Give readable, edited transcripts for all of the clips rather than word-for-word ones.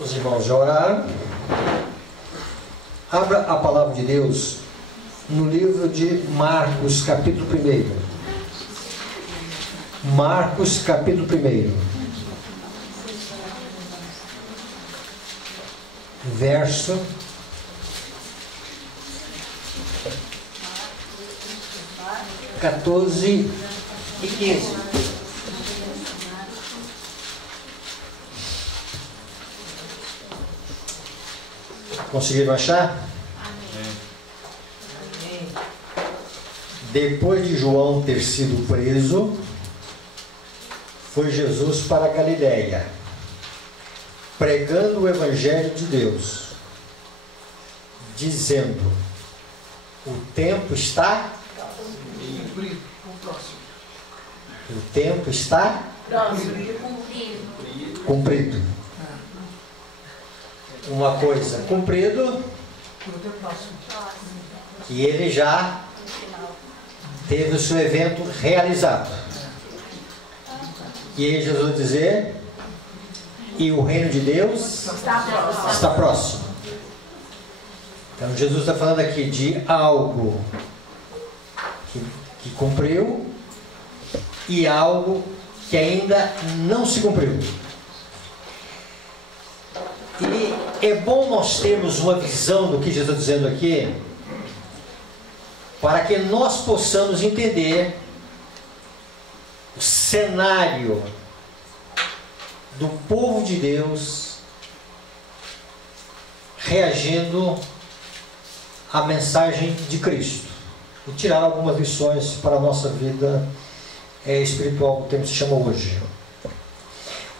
Os irmãos já oraram. Abra a palavra de Deus no livro de Marcos, capítulo 1. Marcos, capítulo 1. Verso 14 e 15. Conseguiram achar? Amém. Depois de João ter sido preso, foi Jesus para a Galiléia, pregando o Evangelho de Deus, dizendo: o tempo está o tempo está cumprido. Uma coisa cumprido, que ele já teve o seu evento realizado. E aí Jesus vai dizer: e o reino de Deus está próximo. Então Jesus está falando aqui de algo que cumpriu e algo que ainda não se cumpriu. E é bom nós termos uma visão do que Jesus está dizendo aqui, para que nós possamos entender o cenário do povo de Deus reagindo à mensagem de Cristo e tirar algumas lições para a nossa vida espiritual, que o tempo se chama hoje.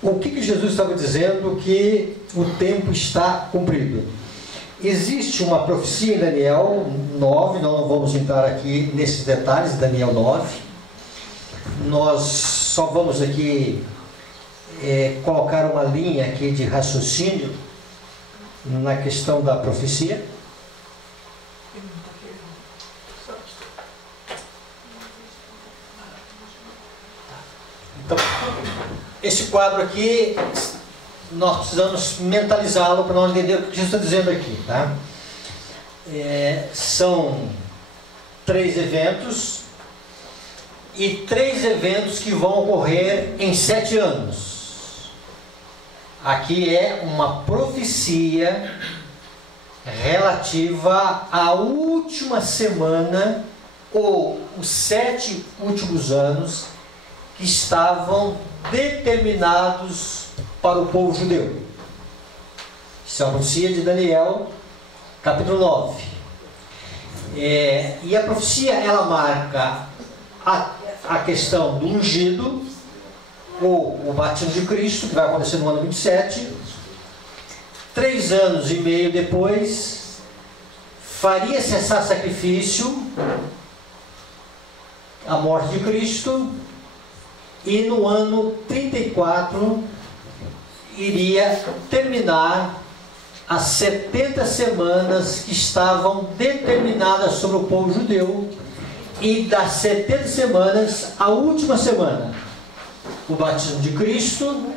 O que Jesus estava dizendo? Que o tempo está cumprido. Existe uma profecia em Daniel 9, nós não vamos entrar aqui nesses detalhes, Daniel 9. Nós só vamos aqui colocar uma linha aqui de raciocínio na questão da profecia. Então, esse quadro aqui, nós precisamos mentalizá-lo para nós entender o que Jesus está dizendo aqui, tá? São 3 eventos, e 3 eventos que vão ocorrer em 7 anos. Aqui é uma profecia relativa à última semana, ou os 7 últimos anos, que estavam determinados para o povo judeu. Isso é a profecia de Daniel, capítulo 9. E a profecia, ela marca a questão do ungido, ou o batismo de Cristo, que vai acontecer no ano 27. 3 anos e meio depois, faria cessar sacrifício, a morte de Cristo. E no ano 34 iria terminar as 70 semanas que estavam determinadas sobre o povo judeu. E das 70 semanas, a última semana, o batismo de Cristo,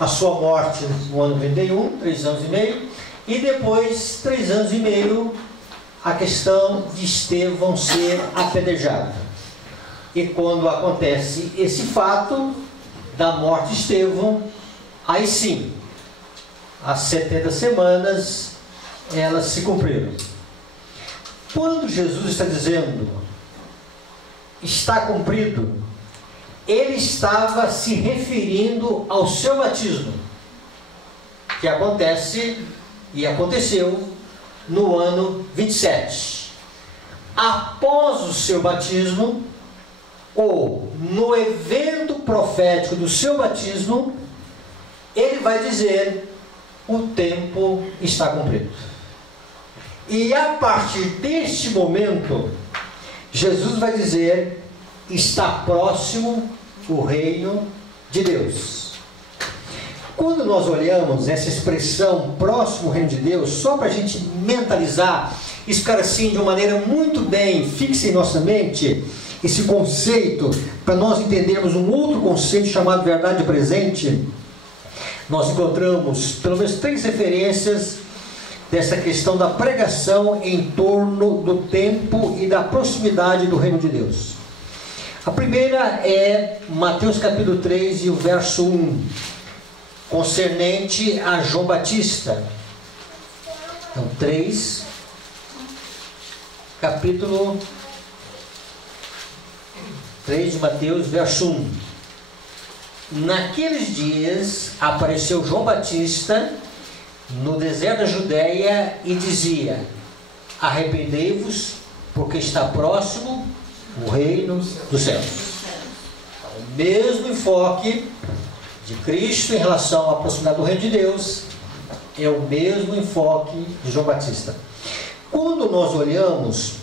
a sua morte no ano 31, 3 anos e meio, e depois, 3 anos e meio, a questão de Estevão ser apedrejado. E quando acontece esse fato da morte de Estevão, aí sim, as 70 semanas, elas se cumpriram. Quando Jesus está dizendo está cumprido, ele estava se referindo ao seu batismo, que acontece e aconteceu no ano 27. Após o seu batismo, ou no evento profético do seu batismo, ele vai dizer: o tempo está cumprido. E a partir deste momento, Jesus vai dizer: está próximo o reino de Deus. Quando nós olhamos essa expressão próximo o reino de Deus, só para a gente mentalizar, isso ficar assim de uma maneira muito bem fixa em nossa mente, esse conceito, para nós entendermos um outro conceito chamado verdade presente. nós encontramos pelo menos 3 referências dessa questão da pregação em torno do tempo e da proximidade do reino de Deus. A primeira é Mateus capítulo 3 e o verso 1, concernente a João Batista. Então, 3, capítulo 3 de Mateus, verso 1. Naqueles dias apareceu João Batista no deserto da Judéia e dizia: arrependei-vos, porque está próximo o reino dos céus. O mesmo enfoque de Cristo em relação à proximidade do reino de Deus é o mesmo enfoque de João Batista. Quando nós olhamos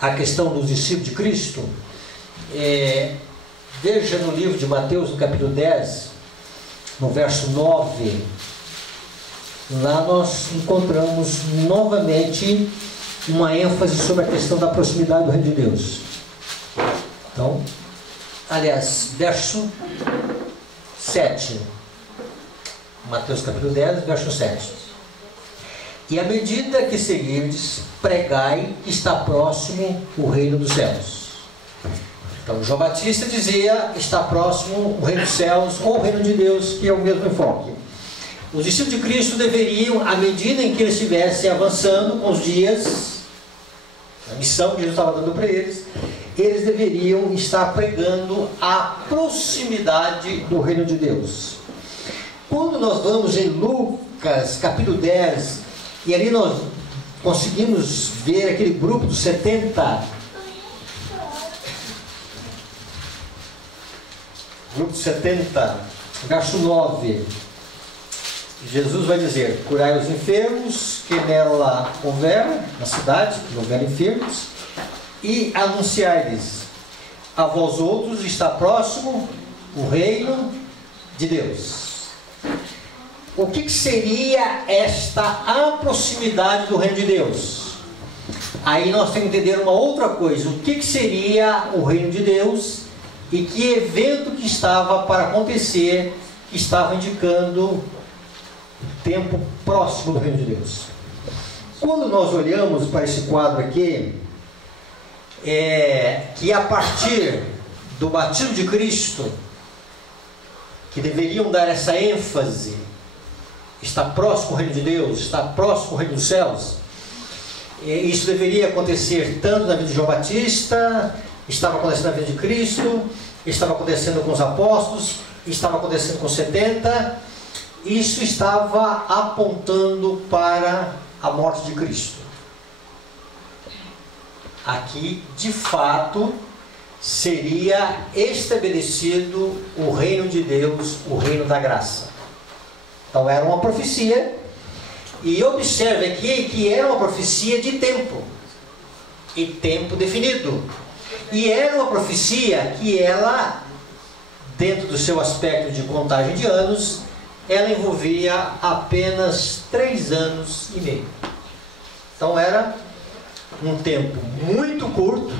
a questão dos discípulos de Cristo, veja no livro de Mateus, no capítulo 10, no verso 9, lá nós encontramos novamente uma ênfase sobre a questão da proximidade do reino de Deus. Então, aliás, verso 7, Mateus capítulo 10, verso 7. E à medida que seguirdes, pregai que está próximo o reino dos céus. Então, João Batista dizia: está próximo o reino dos céus, ou o reino de Deus, que é o mesmo enfoque. Os discípulos de Cristo deveriam, à medida em que eles estivessem avançando com os dias, a missão que Jesus estava dando para eles deveriam estar pregando a proximidade do reino de Deus. Quando nós vamos em Lucas capítulo 10, e ali nós conseguimos ver aquele grupo dos 70, grupo 70, verso 9, Jesus vai dizer: curai os enfermos que nela houver, na cidade, que houver enfermos, e anunciai-lhes: a vós outros está próximo o reino de Deus. O que seria esta proximidade do reino de Deus? Aí nós temos que entender uma outra coisa: o que seria o reino de Deus e que evento que estava para acontecer, que estava indicando o tempo próximo do reino de Deus. Quando nós olhamos para esse quadro aqui, que a partir do batismo de Cristo, que deveriam dar essa ênfase, está próximo o reino de Deus, está próximo o reino dos céus. Isso deveria acontecer tanto na vida de João Batista, estava acontecendo na vida de Cristo, estava acontecendo com os apóstolos, estava acontecendo com os 70. Isso estava apontando para a morte de Cristo. Aqui, de fato, seria estabelecido o reino de Deus, o reino da graça. Então era uma profecia, e observe aqui que era uma profecia de tempo, e tempo definido. E era uma profecia que ela, dentro do seu aspecto de contagem de anos, ela envolvia apenas 3 anos e meio. Então era um tempo muito curto,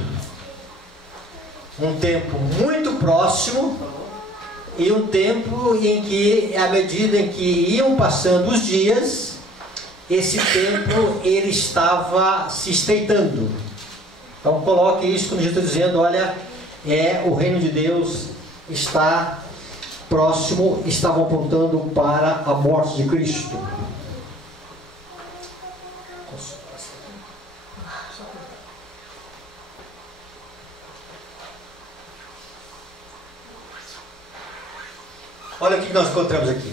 um tempo muito próximo, e um tempo em que, à medida em que iam passando os dias, esse tempo ele estava se estreitando. Então coloque isso quando Jesus está dizendo: olha, o reino de Deus está próximo, estava apontando para a morte de Cristo. Olha o que nós encontramos aqui.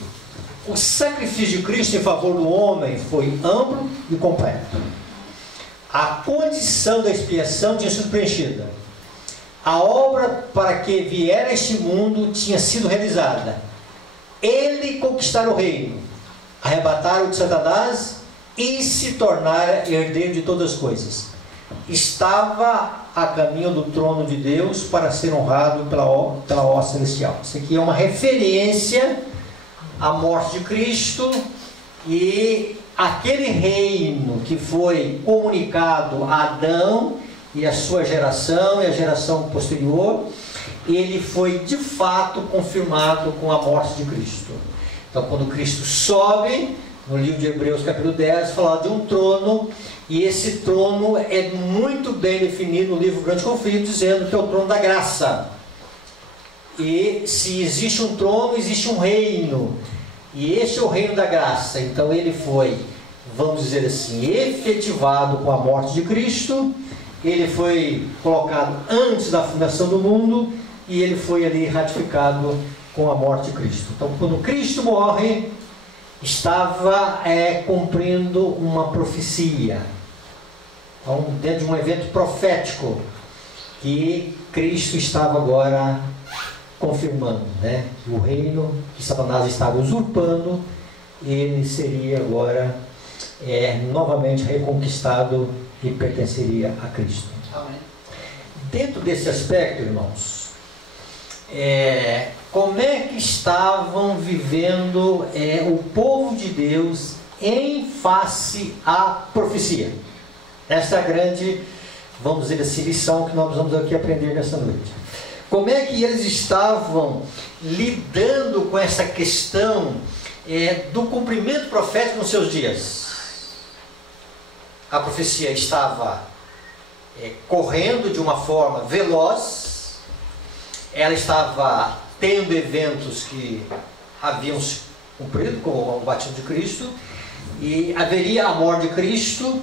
O sacrifício de Cristo em favor do homem foi amplo e completo. A condição da expiação tinha sido preenchida. A obra para que viera a este mundo tinha sido realizada. Ele conquistara o reino, arrebatar-o de Satanás e se tornar herdeiro de todas as coisas. Estava a caminho do trono de Deus para ser honrado pela hóstia celestial. Isso aqui é uma referência à morte de Cristo, e aquele reino que foi comunicado a Adão e a sua geração e a geração posterior, ele foi de fato confirmado com a morte de Cristo. Então, quando Cristo sobe, no livro de Hebreus capítulo 10, fala de um trono, e esse trono é muito bem definido no livro Grande Conflito, dizendo que é o trono da graça. E se existe um trono, existe um reino, e este é o reino da graça. Então ele foi, vamos dizer assim, efetivado com a morte de Cristo, ele foi colocado antes da fundação do mundo, e ele foi ali ratificado com a morte de Cristo. Então, quando Cristo morre, estava cumprindo uma profecia. Então, dentro de um evento profético, que Cristo estava agora confirmando, né? O reino que Satanás estava usurpando, ele seria agora novamente reconquistado e pertenceria a Cristo. Amém. Dentro desse aspecto, irmãos, como é que estavam vivendo o povo de Deus em face à profecia? Essa é a grande, vamos dizer assim, lição que nós vamos aqui aprender nessa noite. Como é que eles estavam lidando com essa questão do cumprimento profético nos seus dias? A profecia estava correndo de uma forma veloz, ela estava tendo eventos que haviam se cumprido, como o batismo de Cristo, e haveria a morte de Cristo,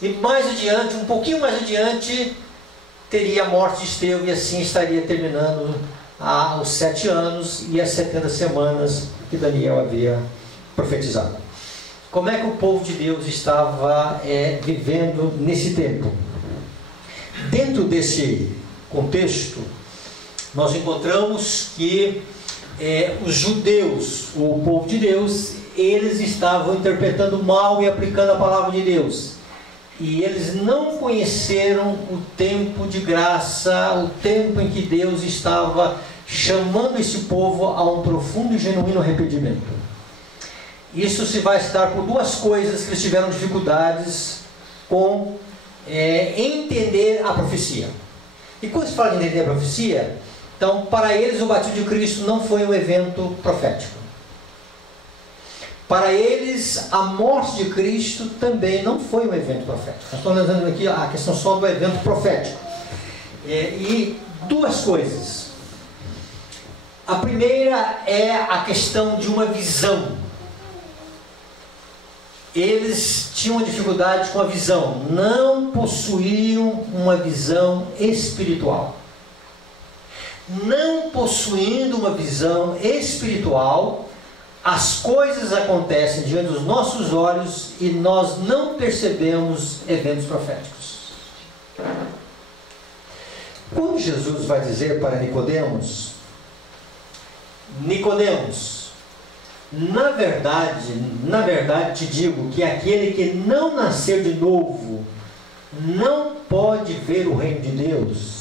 e mais adiante, um pouquinho mais adiante, teria a morte de Estevão, e assim estaria terminando os 7 anos e as 70 semanas que Daniel havia profetizado. Como é que o povo de Deus estava vivendo nesse tempo? Dentro desse contexto, nós encontramos que os judeus, o povo de Deus, eles estavam interpretando mal e aplicando a palavra de Deus. E eles não conheceram o tempo de graça, o tempo em que Deus estava chamando esse povo a um profundo e genuíno arrependimento. Isso se vai se dar por duas coisas que eles tiveram dificuldades com entender a profecia. E quando se fala de entender a profecia, então para eles o batismo de Cristo não foi um evento profético. Para eles a morte de Cristo também não foi um evento profético. Nós estamos analisando aqui a questão só do evento profético. E duas coisas. A primeira é a questão de uma visão. Eles tinham dificuldade com a visão, não possuíam uma visão espiritual. Não possuindo uma visão espiritual, as coisas acontecem diante dos nossos olhos e nós não percebemos eventos proféticos. Quando Jesus vai dizer para Nicodemos, na verdade te digo que aquele que não nascer de novo não pode ver o reino de Deus.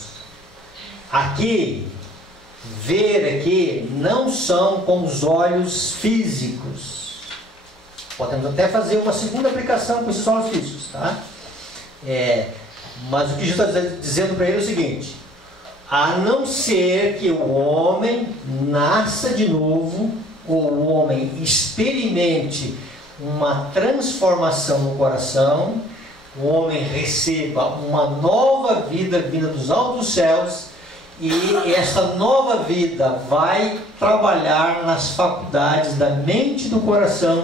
Ver aqui não são com os olhos físicos. Podemos até fazer uma segunda aplicação com esses olhos físicos, tá? Mas o que Jesus está dizendo para ele é o seguinte: a não ser que o homem nasça de novo, ou o homem experimente uma transformação no coração, o homem receba uma nova vida vinda dos altos céus, e essa nova vida vai trabalhar nas faculdades da mente e do coração,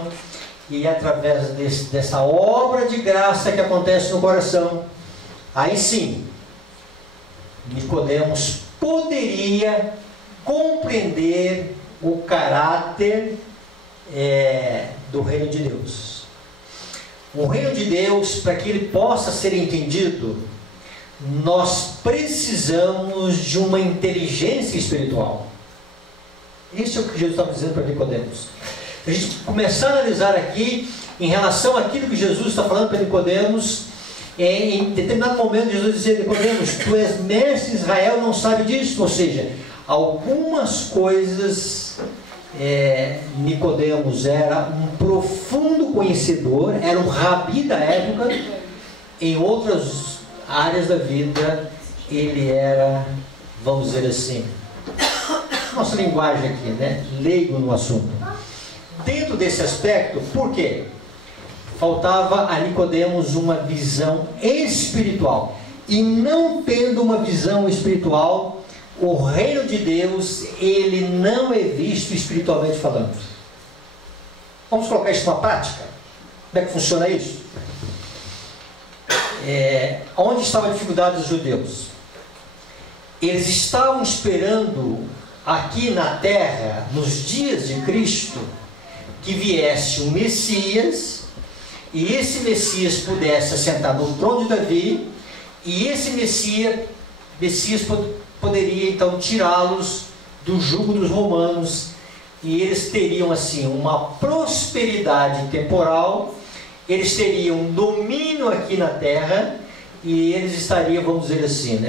e através dessa obra de graça que acontece no coração, aí sim Nicodemos poderia compreender o caráter do reino de Deus. O reino de Deus, para que ele possa ser entendido, nós precisamos de uma inteligência espiritual. Isso é o que Jesus estava dizendo para Nicodemos. A gente começar a analisar aqui, em relação àquilo que Jesus está falando para Nicodemos, em determinado momento Jesus dizia: Nicodemos, tu és mestre em Israel, não sabe disso? Ou seja, algumas coisas Nicodemos era um profundo conhecedor, era um rabi da época. Em outras áreas da vida ele era, vamos dizer assim, nossa linguagem aqui, né, leigo no assunto. dentro desse aspecto, por quê? Faltava a Nicodemos uma visão espiritual. E não tendo uma visão espiritual, o reino de Deus, ele não é visto espiritualmente falando. Vamos colocar isso na prática? Como é que funciona isso? Onde estava a dificuldade dos judeus? Eles estavam esperando aqui na terra, nos dias de Cristo, que viesse o Messias, e esse Messias pudesse assentar no trono de Davi, e esse Messias poderia então tirá-los do jugo dos romanos, e eles teriam assim uma prosperidade temporal, eles teriam domínio aqui na terra, e eles estariam, vamos dizer assim,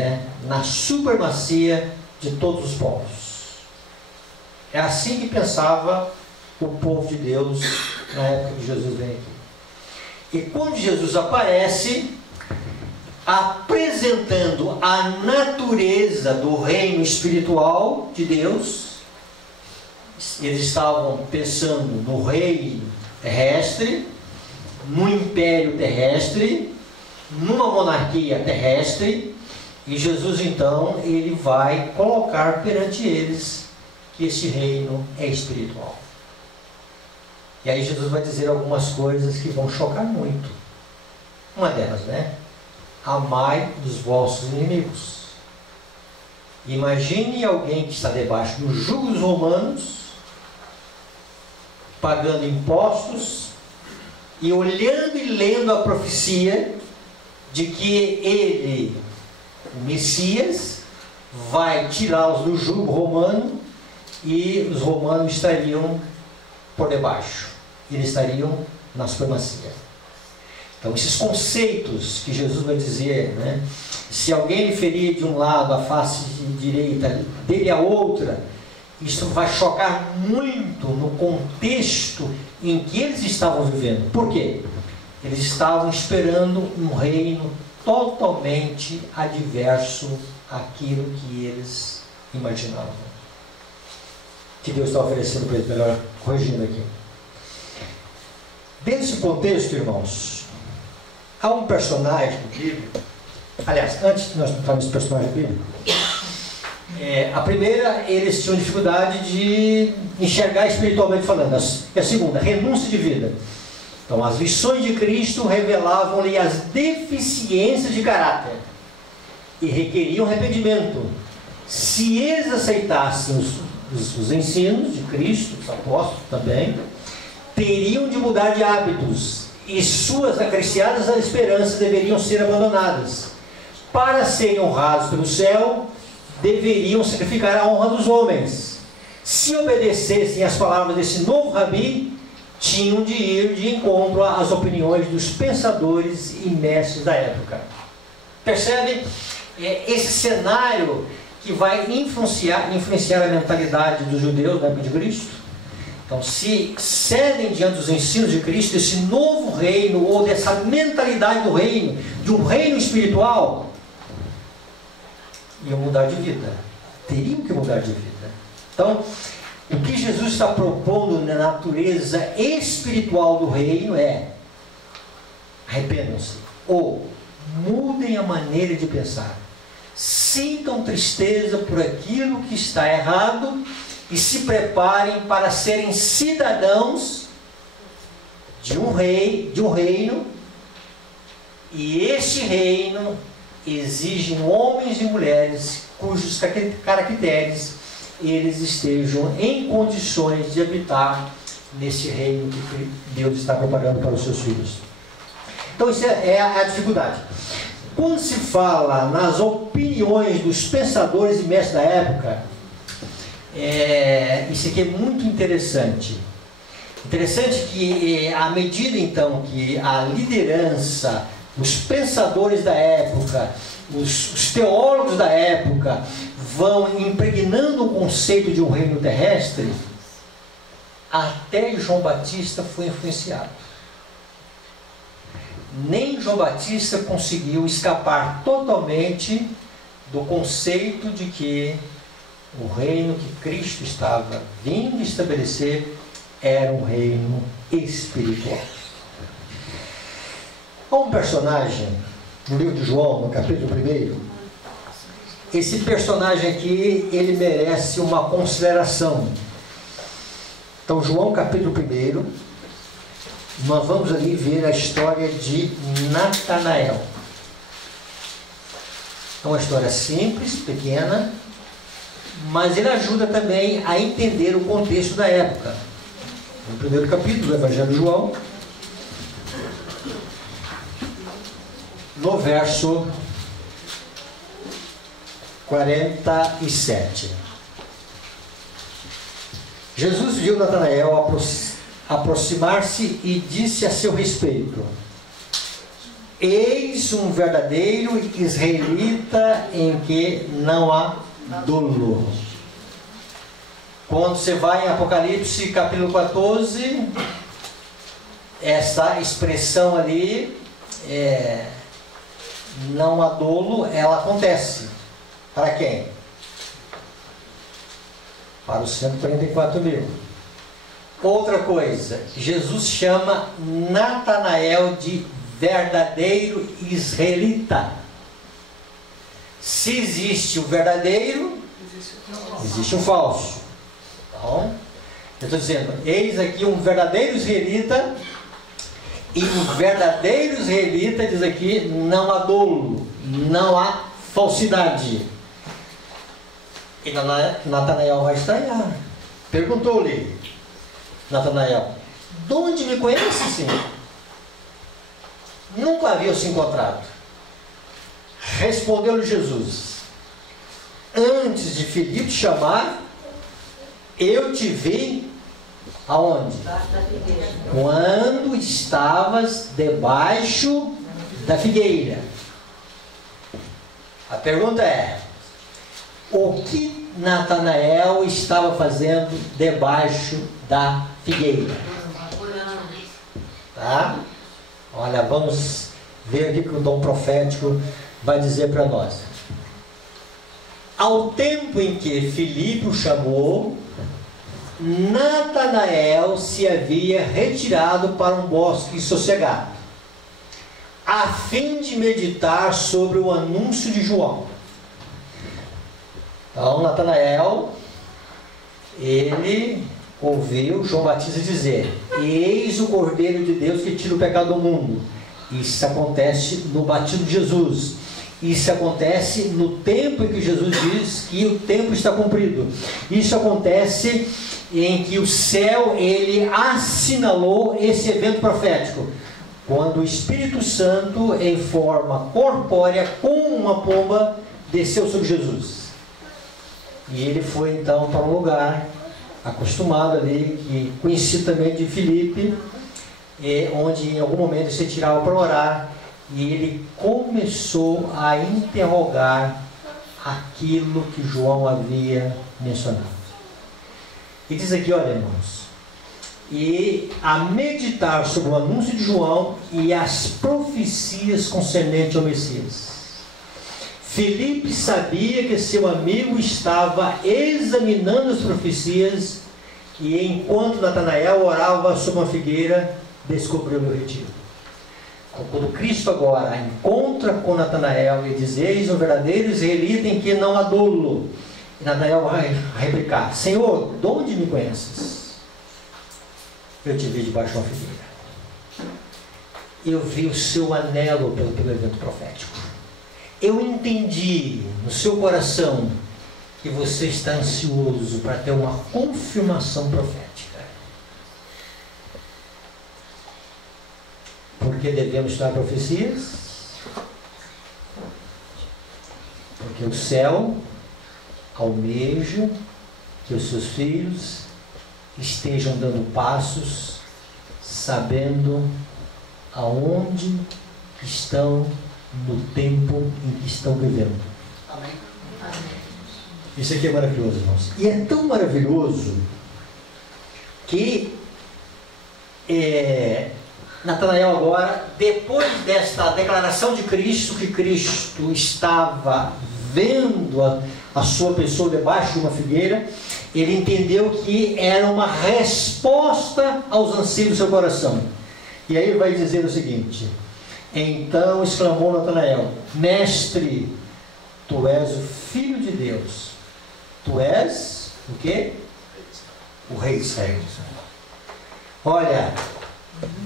na supremacia de todos os povos. É assim que pensava o povo de Deus na época que Jesus vem aqui. E quando Jesus aparece, apresentando a natureza do reino espiritual de Deus, eles estavam pensando no reino terrestre, no império terrestre, numa monarquia terrestre, e Jesus então ele vai colocar perante eles que esse reino é espiritual. E aí Jesus vai dizer algumas coisas que vão chocar muito. Uma delas, amai dos vossos inimigos. Imagine alguém que está debaixo do jugo dos romanos, pagando impostos e olhando e lendo a profecia de que ele, o Messias, vai tirá-los do jugo romano e os romanos estariam por debaixo, eles estariam na supremacia. Então esses conceitos que Jesus vai dizer, se alguém lhe ferir de um lado a face direita, dele a outra, isso vai chocar muito no contexto em que eles estavam vivendo. Por quê? Eles estavam esperando um reino totalmente adverso àquilo que eles imaginavam. Que Deus está oferecendo para eles, melhor corrigindo aqui. Desse contexto, irmãos, há um personagem bíblico. Aliás, antes de nós entrarmos nesse personagem bíblico, a primeira, eles tinham dificuldade de enxergar espiritualmente falando. E a segunda, renúncia de vida. Então, as lições de Cristo revelavam-lhe as deficiências de caráter e requeriam arrependimento. Se eles aceitassem os ensinos de Cristo, os apóstolos também, teriam de mudar de hábitos e suas acresciadas esperanças deveriam ser abandonadas. Para serem honrados pelo céu, deveriam sacrificar a honra dos homens. Se obedecessem às palavras desse novo rabi, tinham de ir de encontro às opiniões dos pensadores e mestres da época. Percebe? Esse cenário que vai influenciar a mentalidade dos judeus na época de Cristo. Então, se cedem diante dos ensinos de Cristo, esse novo reino, ou dessa mentalidade do reino, de um reino espiritual, iam mudar de vida. Teriam que mudar de vida. Então, o que Jesus está propondo na natureza espiritual do reino é: arrependam-se, ou mudem a maneira de pensar. Sintam tristeza por aquilo que está errado e se preparem para serem cidadãos de um reino, e este reino exige homens e mulheres cujos caracteres eles estejam em condições de habitar nesse reino que Deus está preparando para os seus filhos. Então isso é a dificuldade. Quando se fala nas opiniões dos pensadores e mestres da época, isso aqui é muito interessante. Interessante que, à medida então que a liderança, os pensadores da época, os teólogos da época vão impregnando o conceito de um reino terrestre, até João Batista foi influenciado. Nem João Batista conseguiu escapar totalmente do conceito de que o reino que Cristo estava vindo estabelecer era um reino espiritual. Há um personagem no livro de João, no capítulo 1. Esse personagem aqui, ele merece uma consideração. Então, João capítulo 1, nós vamos ali ver a história de Natanael. É uma história simples, pequena, mas ele ajuda também a entender o contexto da época. No primeiro capítulo do Evangelho de João, no verso 47. Jesus viu Natanael aproximar-se e disse a seu respeito: eis um verdadeiro israelita em que não há dolo. Quando você vai em Apocalipse capítulo 14, essa expressão ali, não há dolo, ela acontece. Para quem? Para os 144.000. Outra coisa, Jesus chama Natanael de verdadeiro israelita. Se existe o verdadeiro, existe o falso. Então, eu estou dizendo, eis aqui um verdadeiro israelita, e o verdadeiro israelita diz aqui, não há dolo, não há falsidade. E Natanael vai estranhar. Perguntou-lhe Natanael: de onde me conhece, Senhor? Nunca havia se encontrado. Respondeu-lhe Jesus: antes de Filipe chamar, eu te vi aonde? Quando estavas debaixo da figueira. A pergunta é: o que Natanael estava fazendo debaixo da figueira? Tá? Olha, vamos ver o que o dom profético vai dizer para nós. Ao tempo em que Filipe o chamou, Natanael se havia retirado para um bosque sossegado, a fim de meditar sobre o anúncio de João. Então, Natanael, ele ouviu João Batista dizer: eis o Cordeiro de Deus que tira o pecado do mundo. Isso acontece no batismo de Jesus. Isso acontece no tempo em que Jesus diz que o tempo está cumprido. Isso acontece em que o céu, ele assinalou esse evento profético, quando o Espírito Santo, em forma corpórea, com uma pomba, desceu sobre Jesus. E ele foi então para um lugar acostumado ali, que conhecido também de Filipe, onde em algum momento ele se tirava para orar, e ele começou a interrogar aquilo que João havia mencionado. E diz aqui, olha, irmãos, e a meditar sobre o anúncio de João e as profecias concernentes ao Messias. Filipe sabia que seu amigo estava examinando as profecias, e enquanto Natanael orava sob uma figueira, descobriu o retiro. Quando Cristo agora encontra com Natanael e diz: eis um verdadeiro israelita em que não há dolo, e Natanael vai replicar: Senhor, de onde me conheces? Eu te vi debaixo de uma figueira. Eu vi o seu anelo pelo evento profético. Eu entendi no seu coração que você está ansioso para ter uma confirmação profética. Por que devemos estudar profecias? Porque o céu almeja que os seus filhos estejam dando passos, sabendo aonde estão no tempo em que estão vivendo. Amém. Isso aqui é maravilhoso, irmãos. E é tão maravilhoso que Natanael agora, depois desta declaração de Cristo, que Cristo estava vendo a sua pessoa debaixo de uma figueira, ele entendeu que era uma resposta aos anseios do seu coração. E aí ele vai dizer o seguinte: então exclamou Natanael: Mestre, tu és o Filho de Deus, tu és o quê? O Rei de Israel. Olha,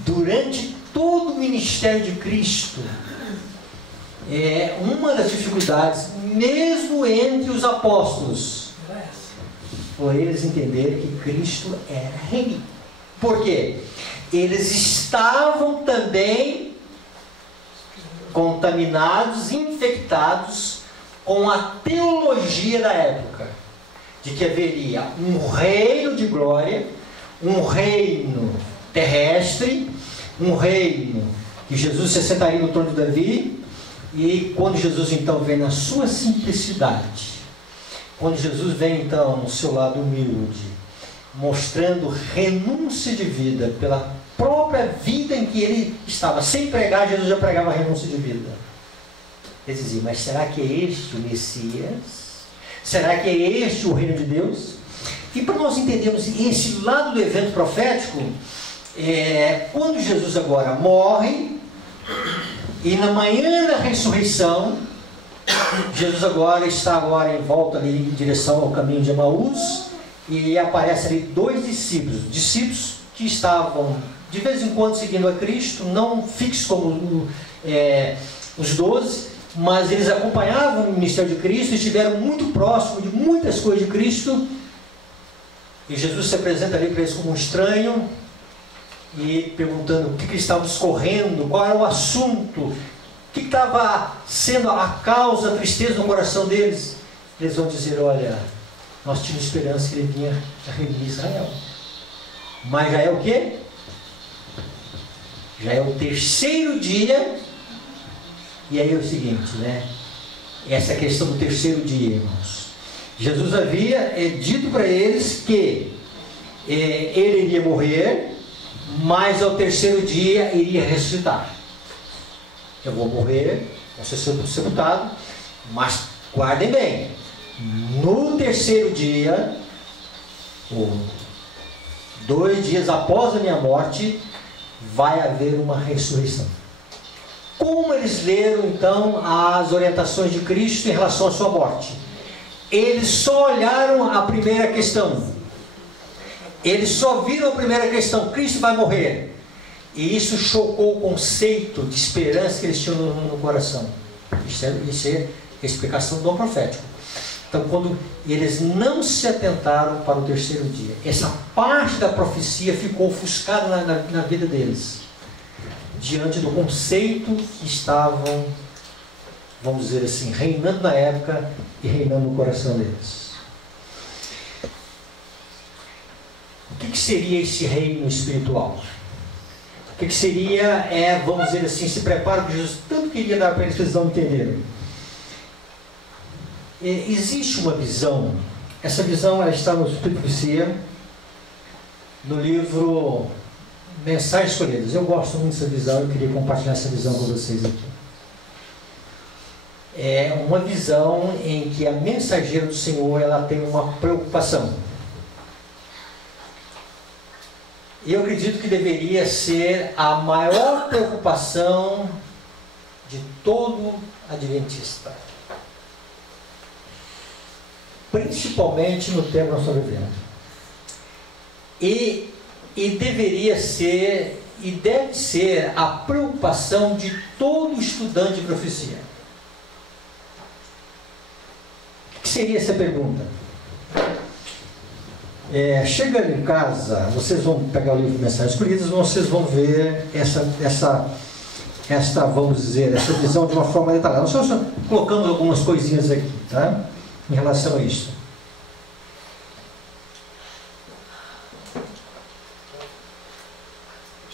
durante todo o ministério de Cristo, uma das dificuldades, mesmo entre os apóstolos, foi eles entenderem que Cristo era Rei. Por quê? Eles estavam também contaminados, infectados com a teologia da época, de que haveria um reino de glória, um reino terrestre, um reino que Jesus se sentaria no trono de Davi. E quando Jesus então vem na sua simplicidade, quando Jesus vem então no seu lado humilde, mostrando renúncia de vida pela própria vida em que ele estava, sem pregar, Jesus já pregava renúncia de vida. Ele dizia: mas será que é este o Messias? Será que é este o reino de Deus? E para nós entendermos esse lado do evento profético, quando Jesus agora morre, e na manhã da ressurreição, Jesus agora está em volta ali em direção ao caminho de Emaús, e aparece ali 2 discípulos que estavam de vez em quando seguindo a Cristo, não fixos como os 12, mas eles acompanhavam o ministério de Cristo e estiveram muito próximos de muitas coisas de Cristo. E Jesus se apresenta ali para eles como um estranho, e perguntando o que eles estavam discorrendo, qual era o assunto, o que estava sendo a causa, a tristeza no coração deles. Eles vão dizer: olha, nós tínhamos esperança que ele vinha redimir Israel, mas já é o quê? Já é o 3º dia. E aí é o seguinte, né? Essa questão do 3º dia, irmãos. Jesus havia dito para eles que ele iria morrer, mas ao 3º dia iria ressuscitar. Eu vou morrer, vou ser sepultado, mas guardem bem, no 3º dia, ou 2 dias após a minha morte, vai haver uma ressurreição. Como eles leram então as orientações de Cristo em relação à sua morte? Eles só olharam a primeira questão. Eles só viram a primeira questão: Cristo vai morrer. E isso chocou o conceito de esperança que eles tinham no coração. Isso é a explicação do profético. Então, quando eles não se atentaram para o 3º dia, essa parte da profecia ficou ofuscada na vida deles, diante do conceito que estavam, vamos dizer assim, reinando na época e reinando no coração deles. O que seria esse reino espiritual? O que seria, vamos dizer assim, esse preparo que Jesus tanto queria dar para eles, vocês não entenderam? Existe uma visão, essa visão ela está no Espírito de Profecia, no livro Mensagens Escolhidas. Eu gosto muito dessa visão, eu queria compartilhar essa visão com vocês aqui. É uma visão em que a mensageira do Senhor ela tem uma preocupação. E eu acredito que deveria ser a maior preocupação de todo adventista, principalmente no tempo que nós estamos vivendo. E deveria ser, e deve ser, a preocupação de todo estudante de profecia. O que seria essa pergunta? Chegando em casa, vocês vão pegar o livro de Mensagens Escolhidas, vocês vão ver esta, vamos dizer, essa visão de uma forma detalhada. Nós estamos colocando algumas coisinhas aqui, tá? Em relação a isso.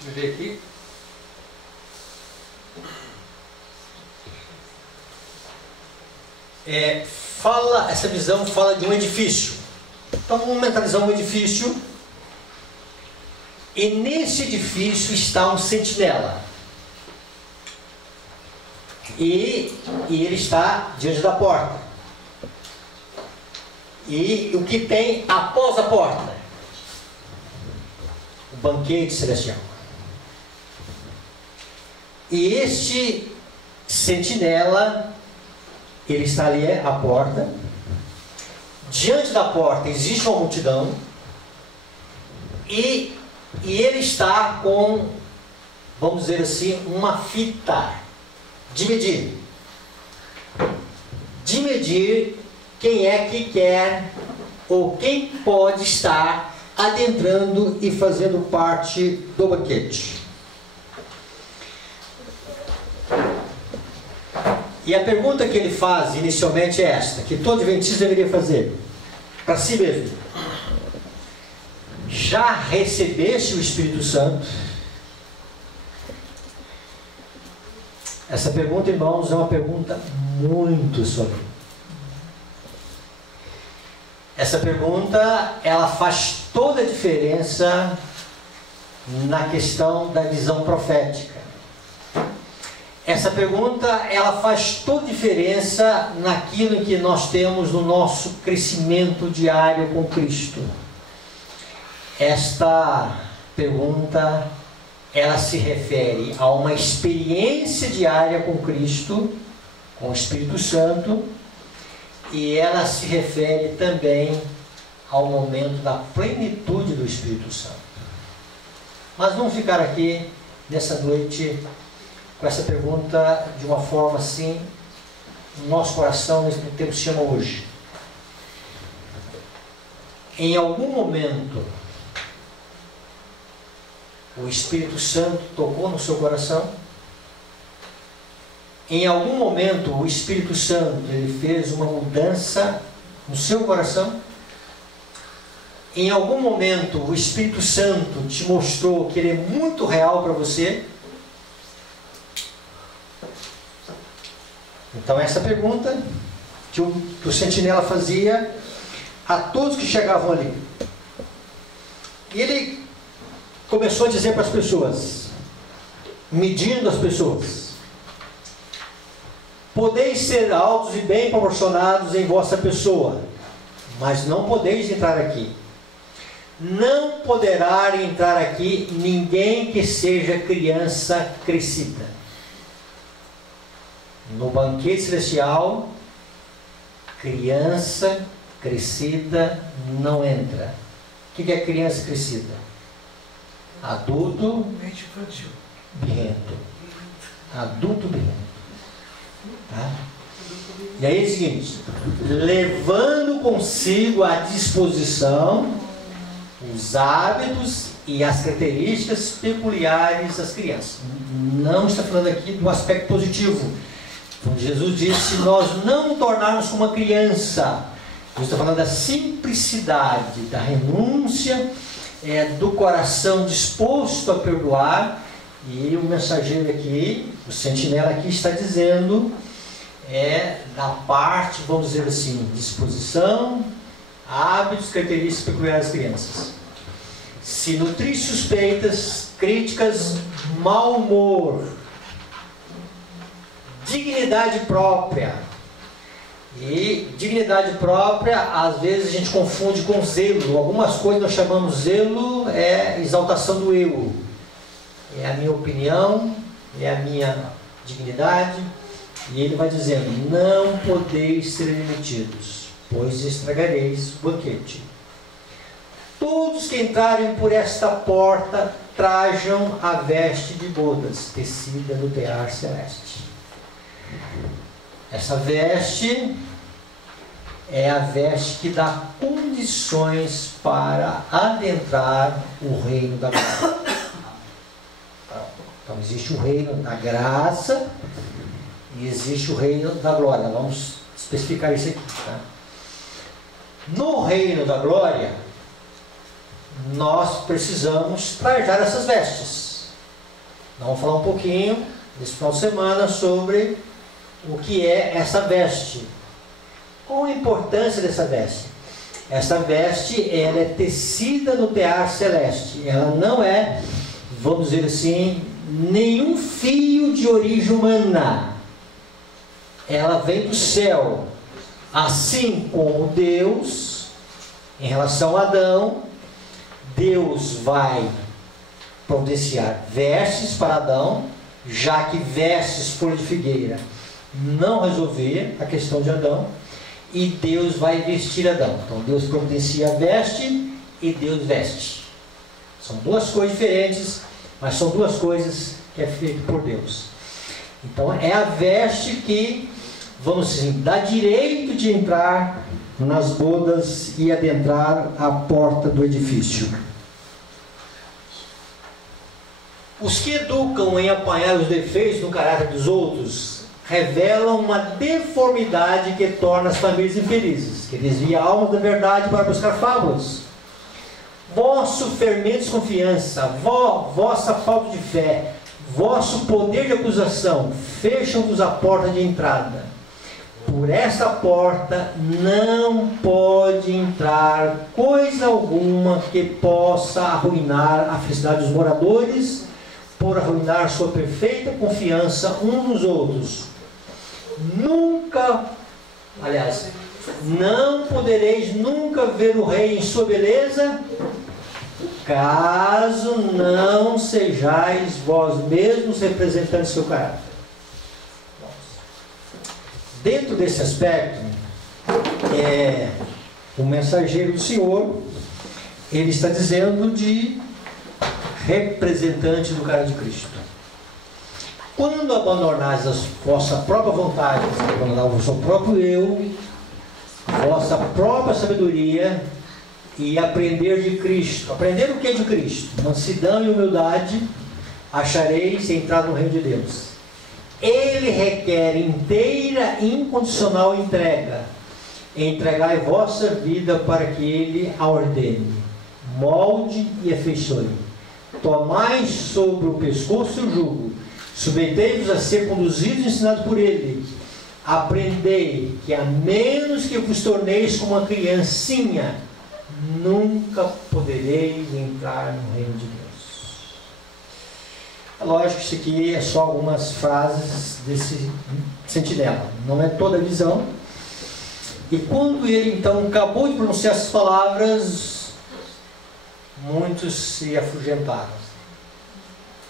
Deixa eu ver aqui. Essa visão fala de um edifício. Então vamos mentalizar um edifício. E nesse edifício está um sentinela. E ele está diante da porta. e o que tem após a porta? O banquete celestial. E este sentinela, ele está ali à porta. Diante da porta existe uma multidão. E ele está com, vamos dizer assim, uma fita de medir. De medir quem é que quer ou quem pode estar adentrando e fazendo parte do banquete. E a pergunta que ele faz inicialmente é esta, que todo adventista deveria fazer para si mesmo: já recebeste o Espírito Santo? Essa pergunta, irmãos, é uma pergunta muito solene. Essa pergunta, ela faz toda a diferença na questão da visão profética. Essa pergunta, ela faz toda a diferença naquilo que nós temos no nosso crescimento diário com Cristo. Esta pergunta, ela se refere a uma experiência diária com Cristo, com o Espírito Santo, e ela se refere também ao momento da plenitude do Espírito Santo. Mas vamos ficar aqui nessa noite com essa pergunta de uma forma assim, no nosso coração, nesse tempo se chama hoje. Em algum momento, o Espírito Santo tocou no seu coração? Em algum momento o Espírito Santo ele fez uma mudança no seu coração? Em algum momento o Espírito Santo te mostrou que ele é muito real para você? Então essa pergunta que o sentinela fazia a todos que chegavam ali. E ele começou a dizer para as pessoas, medindo as pessoas: podeis ser altos e bem proporcionados em vossa pessoa, mas não podeis entrar aqui. Não poderá entrar aqui ninguém que seja criança crescida. No banquete celestial, criança crescida não entra. O que é criança crescida? Adulto birrento. Adulto birrento. Tá? E aí é o seguinte: levando consigo à disposição os hábitos e as características peculiares das crianças. Não está falando aqui do aspecto positivo. Quando Jesus disse: nós não nos tornarmos como uma criança, Jesus está falando da simplicidade, da renúncia, do coração disposto a perdoar. E o mensageiro aqui, o sentinela aqui, está dizendo da parte, vamos dizer assim, disposição, hábitos, características peculiares das crianças. Se nutrir suspeitas, críticas, mau humor, dignidade própria. E dignidade própria, às vezes a gente confunde com zelo. Algumas coisas nós chamamos zelo, exaltação do eu. É a minha opinião, é a minha dignidade. E ele vai dizendo: não podeis ser admitidos, pois estragareis o banquete. Todos que entrarem por esta porta trajam a veste de bodas, tecida no tear celeste. Essa veste é a veste que dá condições para adentrar o reino da glória. Então existe o reino da graça e existe o reino da glória. Vamos especificar isso aqui. Tá? No reino da glória, nós precisamos trajar essas vestes. Vamos falar um pouquinho nesse final de semana sobre o que é essa veste. Qual a importância dessa veste? Essa veste, ela é tecida no tear celeste. Ela não é, vamos dizer assim, nenhum fio de origem humana. Ela vem do céu. Assim como Deus Em relação a Adão, Deus vai providenciar vestes para Adão, já que vestes, folha de figueira, não resolver a questão de Adão, e Deus vai vestir Adão. Então Deus providencia a veste e Deus veste. São duas coisas diferentes, mas são duas coisas que é feito por Deus. Então é a veste que, vamos dizer, dá direito de entrar nas bodas e adentrar a porta do edifício. Os que educam em apanhar os defeitos no caráter dos outros revelam uma deformidade que torna as famílias infelizes, que desvia a alma da verdade para buscar fábulas. Vosso fermento de desconfiança, vossa falta de fé, vosso poder de acusação, fecham-vos a porta de entrada. Por essa porta não pode entrar coisa alguma que possa arruinar a felicidade dos moradores, por arruinar sua perfeita confiança uns nos outros. Nunca, aliás, não podereis nunca ver o rei em sua beleza, caso não sejais vós mesmos representantes do seu caráter. Dentro desse aspecto, o mensageiro do Senhor, ele está dizendo de representante do caráter de Cristo. Quando abandonais a vossa própria vontade, abandonar o seu próprio eu, vossa própria sabedoria, e aprender de Cristo. Aprender o que é de Cristo? Mansidão e humildade, achareis entrar no reino de Deus. Ele requer inteira e incondicional entrega. Entregai vossa vida para que Ele a ordene, molde e afeiçoe. Tomai sobre o pescoço o jugo, submetei-vos a ser conduzidos e ensinados por Ele. Aprendei que a menos que vos torneis como uma criancinha, nunca podereis entrar no reino de Deus. É lógico que isso aqui é só algumas frases desse sentinela, não é toda a visão. E quando ele então acabou de pronunciar essas palavras, muitos se afugentaram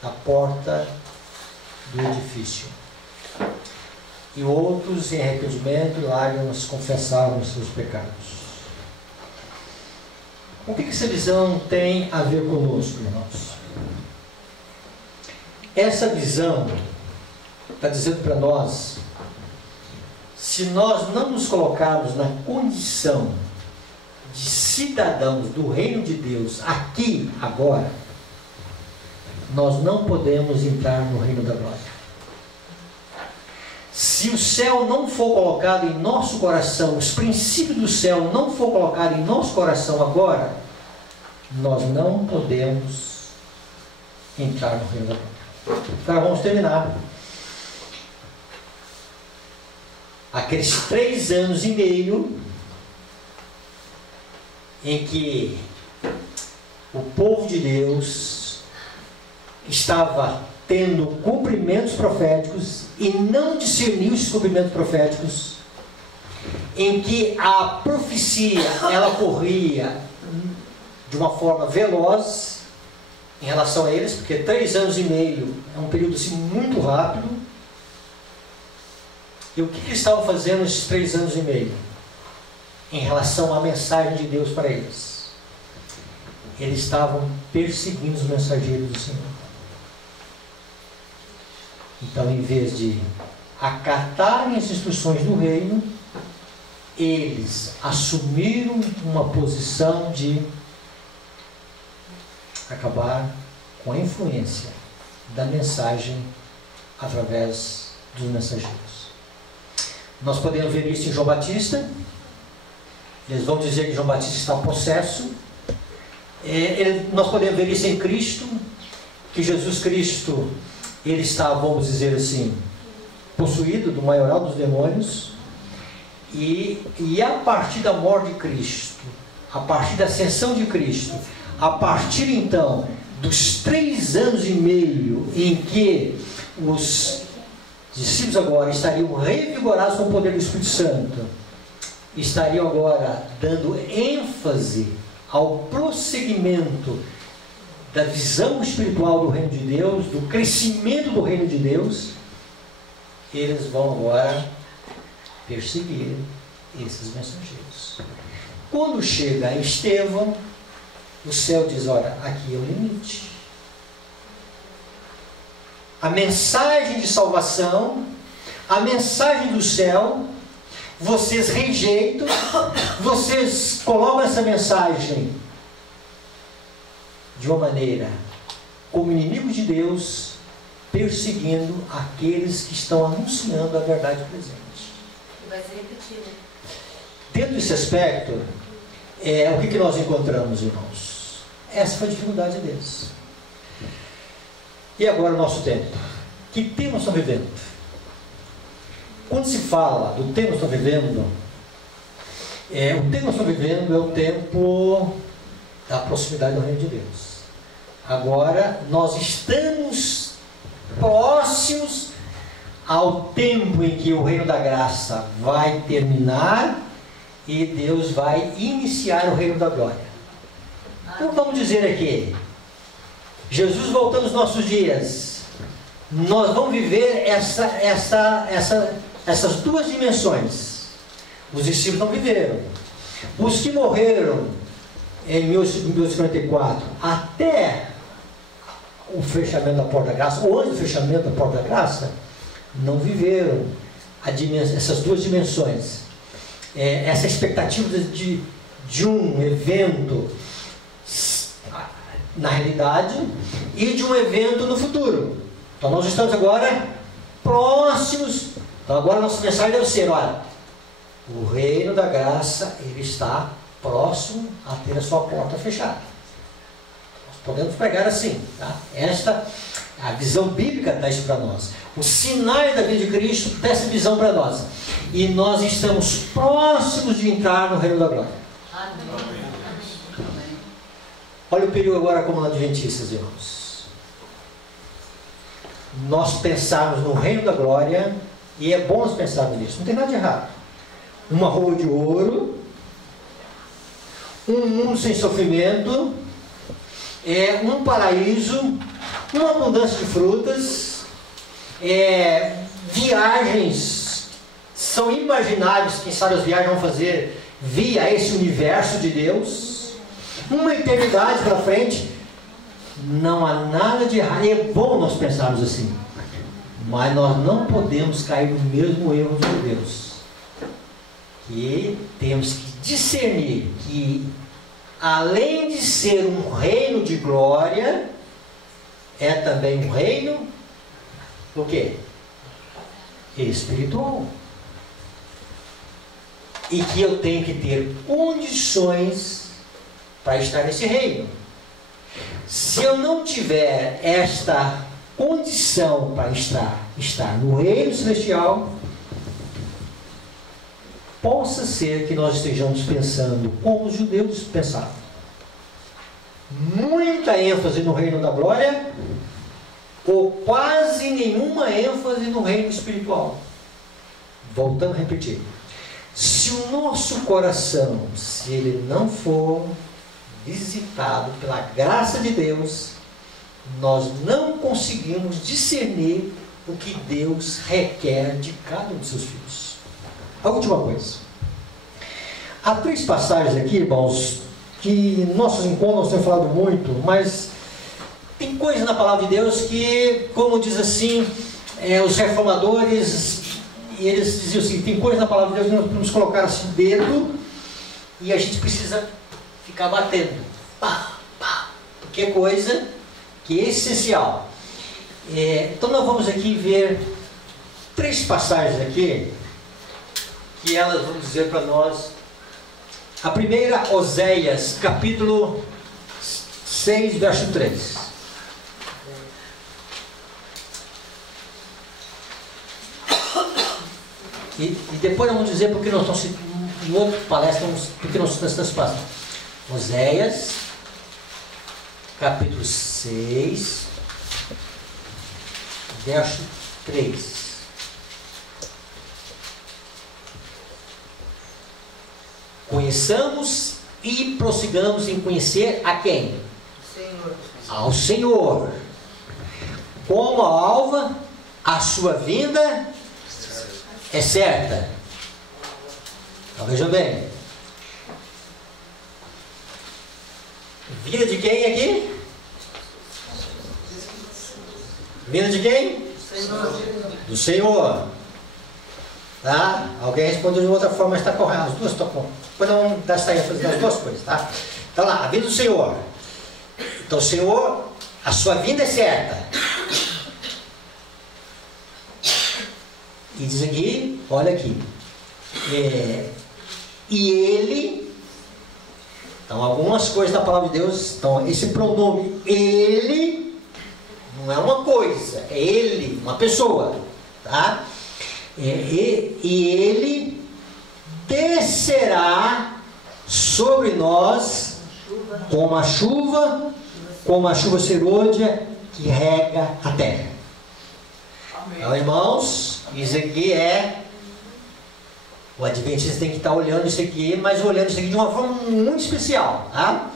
à porta do edifício. E outros, em arrependimento e lágrimas, confessavam os seus pecados. O que essa visão tem a ver conosco, irmãos? Essa visão está dizendo para nós, se nós não nos colocarmos na condição de cidadãos do reino de Deus aqui, agora, nós não podemos entrar no reino da glória. Se o céu não for colocado em nosso coração, os princípios do céu não for colocado em nosso coração agora, nós não podemos entrar no reino da glória. Então vamos terminar. Aqueles 3 anos e meio em que o povo de Deus estava tendo cumprimentos proféticos e não discerniu esses cumprimentos proféticos, em que a profecia ela corria de uma forma veloz em relação a eles, porque 3 anos e meio é um período assim muito rápido. E o que eles estavam fazendo nesses 3 anos e meio em relação à mensagem de Deus para eles? Eles estavam perseguindo os mensageiros do Senhor. Então, em vez de acatarem as instruções do reino, eles assumiram uma posição de acabar com a influência da mensagem através dos mensageiros. Nós podemos ver isso em João Batista. Eles vão dizer que João Batista está possesso. Nós podemos ver isso em Cristo, que Jesus Cristo, ele está, vamos dizer assim, possuído do maioral dos demônios. E a partir da morte de Cristo, a partir da ascensão de Cristo, a partir então dos 3 anos e meio em que os discípulos agora estariam revigorados com o poder do Espírito Santo, estariam agora dando ênfase ao prosseguimento da visão espiritual do reino de Deus, do crescimento do reino de Deus, eles vão agora perseguir esses mensageiros. Quando chega Estevão, o céu diz: olha, aqui é o limite. A mensagem de salvação, a mensagem do céu, vocês rejeitam, vocês colocam essa mensagem de uma maneira como inimigos de Deus, perseguindo aqueles que estão anunciando a verdade presente. Vai ser repetido. Dentro desse aspecto, o que nós encontramos, irmãos? Essa foi a dificuldade deles. E agora o nosso tempo. Que tempo nós estamos vivendo? Quando se fala do tempo que nós estamos vivendo, o tempo que nós estamos vivendo é o tempo da proximidade do reino de Deus. Agora nós estamos próximos ao tempo em que o reino da graça vai terminar e Deus vai iniciar o reino da glória. Então vamos dizer aqui, Jesus voltando nos nossos dias, nós vamos viver essas duas dimensões. Os discípulos não viveram. Os que morreram em 1854 até o fechamento da porta da graça, ou antes do fechamento da porta da graça, não viveram essas duas dimensões. Essa expectativa de um evento na realidade e de um evento no futuro. Então nós estamos agora próximos. Então agora a nossa mensagem deve ser: olha, o reino da graça, ele está próximo a ter a sua porta fechada. Nós podemos pregar assim, tá? Esta, a visão bíblica dá isso para nós. Os sinais da vida de Cristo dá essa visão para nós. E nós estamos próximos de entrar no reino da glória. Amém. Olha o perigo agora como adventistas, irmãos. Nós pensarmos no reino da glória, e é bom nós pensarmos nisso, não tem nada de errado. Uma rua de ouro, um mundo sem sofrimento, um paraíso, uma abundância de frutas, viagens são imagináveis. Quem sabe as viagens vão fazer via esse universo de Deus, uma eternidade para frente. Não há nada de errado, e é bom nós pensarmos assim, mas nós não podemos cair no mesmo erro dos judeus, que temos que discernir que, além de ser um reino de glória, é também um reino o quê? Espiritual. E que eu tenho que ter condições para estar nesse reino. Se eu não tiver esta condição para estar no reino celestial, possa ser que nós estejamos pensando como os judeus pensavam. Muita ênfase no reino da glória, ou quase nenhuma ênfase no reino espiritual. Voltando a repetir. Se o nosso coração, se ele não for visitado pela graça de Deus, nós não conseguimos discernir o que Deus requer de cada um de seus filhos. A última coisa. Há 3 passagens aqui, irmãos, que em nossos encontros nós temos falado muito, mas tem coisa na palavra de Deus que, como diz assim, os reformadores, eles diziam assim, tem coisa na palavra de Deus que nós podemos colocar assim o dedo e a gente precisa ficar batendo. Pá, pá, porque é coisa que é essencial. Então nós vamos aqui ver 3 passagens aqui, que elas vão dizer para nós. A primeira, Oséias, capítulo 6, verso 3. E depois nós vamos dizer porque nós estamos em outra palestra, porque nós estamos nessa passagem. Oséias, capítulo 6, verso 3. Conheçamos e prossigamos em conhecer a quem? Senhor. Ao Senhor. Como a alva, a sua vinda é certa. Então vejam bem. Vinda de quem aqui? Vinda de quem? Senhor. Do Senhor. Tá? Alguém respondeu de outra forma, mas está correto. As duas estão corretas. Depois não vamos dar saída fazendo as duas coisas, tá? Então lá, a vinda do Senhor. Então, Senhor, a sua vinda é certa. E diz aqui, olha aqui. E ele. Então, algumas coisas da palavra de Deus. Então, esse pronome, ele, não é uma coisa, é ele, uma pessoa. Tá? E ele descerá sobre nós como a chuva serôdia que rega a terra. Então, irmãos, isso aqui o adventista tem que estar olhando isso aqui, mas olhando isso aqui de uma forma muito especial, tá?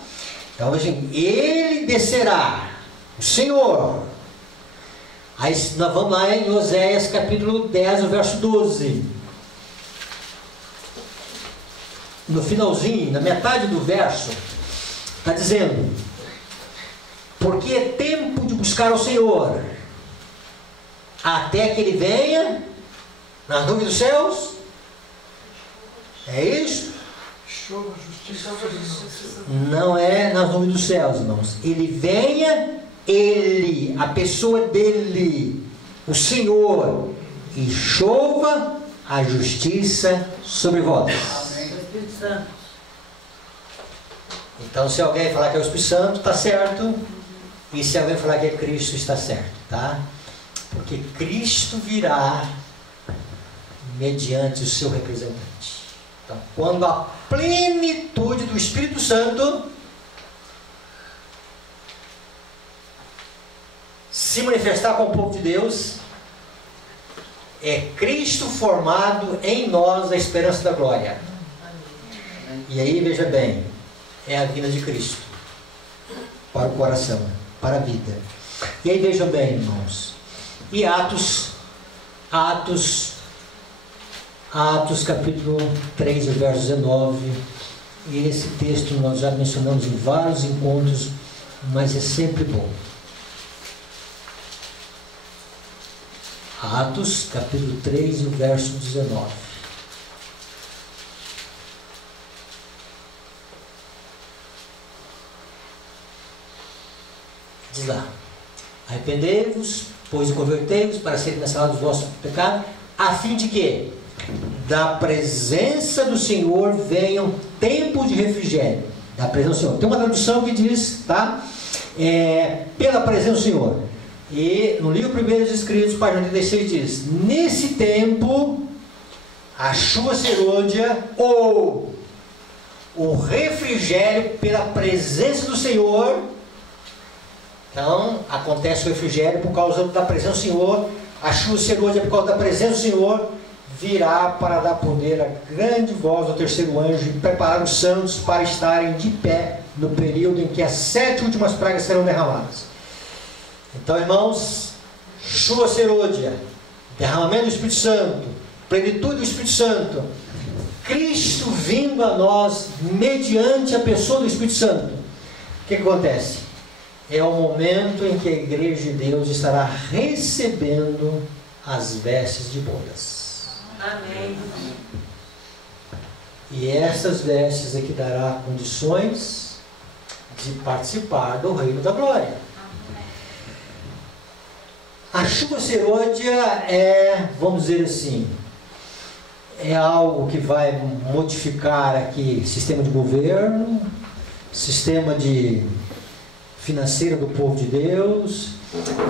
Então, assim, ele descerá, o Senhor. Aí nós vamos lá em Oséias capítulo 10, o verso 12. No finalzinho, na metade do verso, está dizendo: porque é tempo de buscar ao Senhor, até que Ele venha nas nuvens dos céus. É isso? Não é nas nuvens dos céus, irmãos. Ele venha, Ele, a pessoa dele, o Senhor, e chova a justiça sobre vós. Então, se alguém falar que é o Espírito Santo, está certo. E se alguém falar que é Cristo, está certo, tá? Porque Cristo virá mediante o seu representante. Então, quando a plenitude do Espírito Santo se manifestar com o povo de Deus, é Cristo formado em nós a esperança da glória. E aí, veja bem, é a vinda de Cristo para o coração, para a vida. E aí, vejam bem, irmãos, e Atos capítulo 3, verso 19, e esse texto nós já mencionamos em vários encontros, mas é sempre bom. Atos capítulo 3, verso 19. Diz lá: arrependei-vos, pois e convertei-vos, para serem cancelados os vossos pecados, a fim de que da presença do Senhor venham tempos de refrigério. Da presença do Senhor. Tem uma tradução que diz, tá? Pela presença do Senhor. E no livro Primeiros Escritos, página 86, diz: nesse tempo, a chuva serôdia ou o refrigério pela presença do Senhor. Então, acontece o refrigério por causa da presença do Senhor. A chuva serôdia por causa da presença do Senhor virá para dar poder à grande voz do terceiro anjo e preparar os santos para estarem de pé no período em que as 7 últimas pragas serão derramadas. Então, irmãos, chuva serôdia, derramamento do Espírito Santo, plenitude do Espírito Santo, Cristo vindo a nós mediante a pessoa do Espírito Santo. O que acontece? É o momento em que a igreja de Deus estará recebendo as vestes de bodas. Amém. E essas vestes aqui dará condições de participar do reino da glória. A chuva serôdia vamos dizer assim, é algo que vai modificar aqui sistema de governo, sistema financeiro do povo de Deus,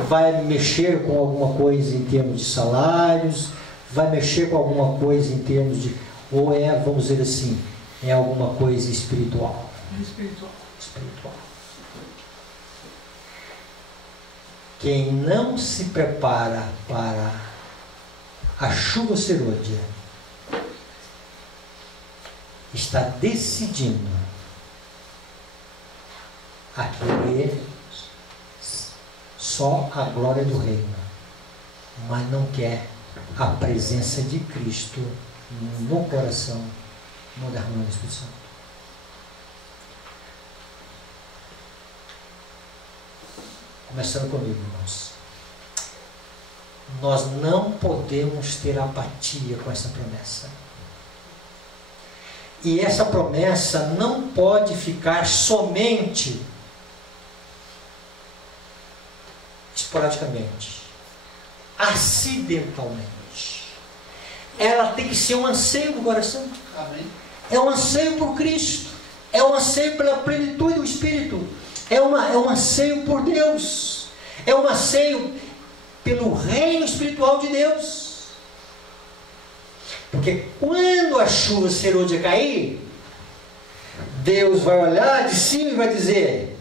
vai mexer com alguma coisa em termos de salários, vai mexer com alguma coisa em termos de, ou vamos dizer assim, é alguma coisa espiritual. Espiritual. Quem não se prepara para a chuva serôdia está decidindo a querer só a glória do reino, mas não quer a presença de Cristo no coração, no derramamento do Espírito Santo. Começando comigo, irmãos. Nós não podemos ter apatia com essa promessa. E essa promessa não pode ficar somente esporadicamente, acidentalmente. Ela tem que ser um anseio do coração. Amém. É um anseio por Cristo. É um anseio pela plenitude do Espírito. É um anseio por Deus. É um anseio pelo reino espiritual de Deus. Porque quando a chuva serôdia cair, Deus vai olhar de cima e vai dizer: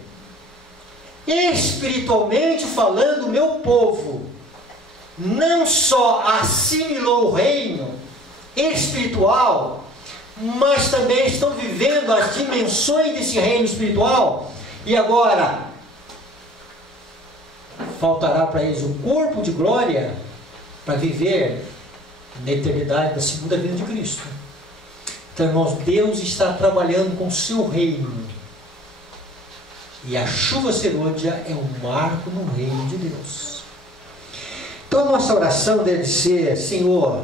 espiritualmente falando, meu povo não só assimilou o reino espiritual, mas também estão vivendo as dimensões desse reino espiritual. E agora faltará para eles o corpo de glória para viver na eternidade da segunda vinda de Cristo. Então, irmãos, Deus está trabalhando com o seu reino. E a chuva serôdia é um marco no reino de Deus. Então, a nossa oração deve ser: Senhor,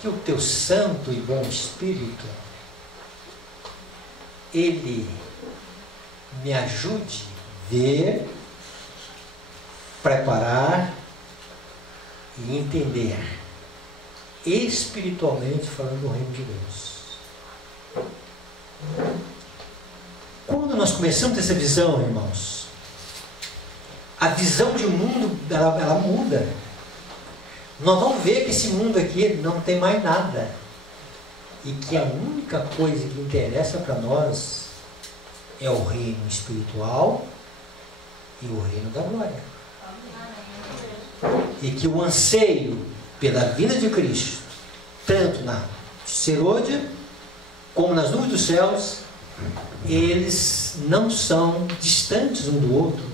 que o teu santo e bom Espírito, ele me ajude a ver, preparar e entender, espiritualmente falando, do reino de Deus. Quando nós começamos essa visão, irmãos, a visão de mundo, ela muda. Nós vamos ver que esse mundo aqui não tem mais nada. E que a única coisa que interessa para nós é o reino espiritual e o reino da glória. E que o anseio pela vinda de Cristo, tanto na serôdia como nas nuvens dos céus, eles não são distantes um do outro.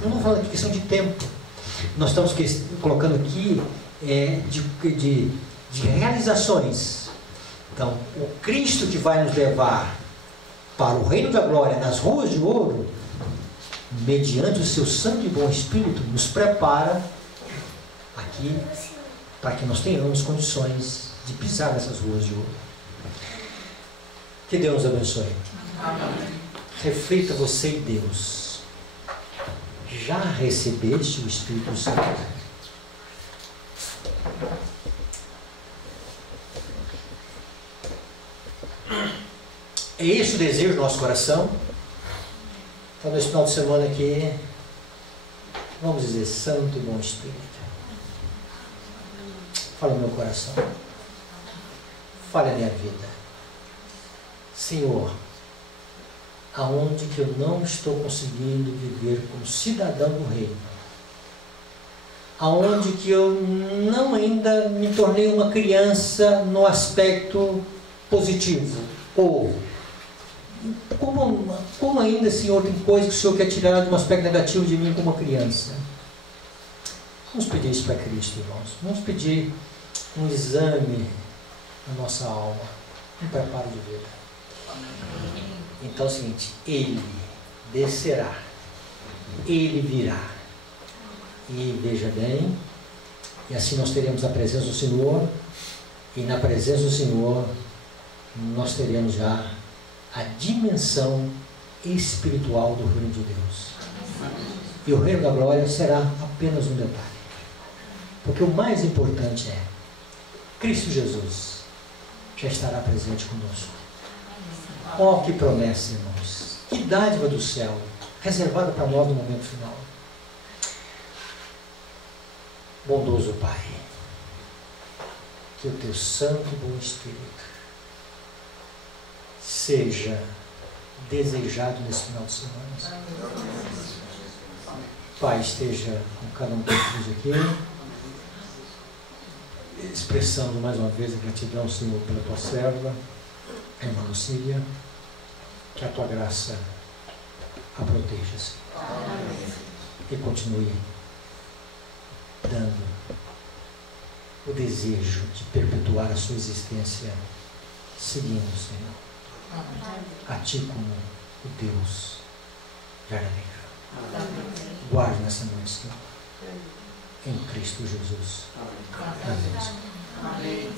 Eu não falo de questão de tempo. Nós estamos colocando aqui de realizações. Então, o Cristo que vai nos levar para o reino da glória nas ruas de ouro, mediante o seu santo e bom Espírito, nos prepara aqui para que nós tenhamos condições de pisar nessas ruas de ouro. Que Deus nos abençoe. Amém. Reflita você e Deus. Já recebeste o Espírito Santo? É esse o desejo do nosso coração? Então, nesse final de semana aqui, vamos dizer: Santo e bom Espírito, fala no meu coração, fale a minha vida. Senhor, aonde que eu não estou conseguindo viver como cidadão do reino, aonde que eu não ainda me tornei uma criança no aspecto positivo, ou como ainda, Senhor, tem coisas que o Senhor quer tirar de um aspecto negativo de mim como uma criança. Vamos pedir isso para Cristo, irmãos. Vamos pedir um exame na nossa alma, um preparo de vida. Então é o seguinte: Ele descerá, Ele virá. E veja bem, e assim nós teremos a presença do Senhor, e na presença do Senhor nós teremos já a dimensão espiritual do reino de Deus. E o reino da glória será apenas um detalhe. Porque o mais importante é: Cristo Jesus já estará presente conosco. Oh, que promessa, irmãos! Que dádiva do céu, reservada para nós no momento final. Bondoso Pai, que o teu santo e bom Espírito seja desejado nesse final de semana. Pai, esteja com cada um de nós aqui expressando mais uma vez a gratidão, Senhor, pela tua serva, a irmã Lucília, que a tua graça a proteja, Senhor, e continue dando o desejo de perpetuar a sua existência seguindo, Senhor, a ti como o Deus verdadeiro. Guarde nessa noite, Senhor, em Cristo Jesus. Amém. Amém.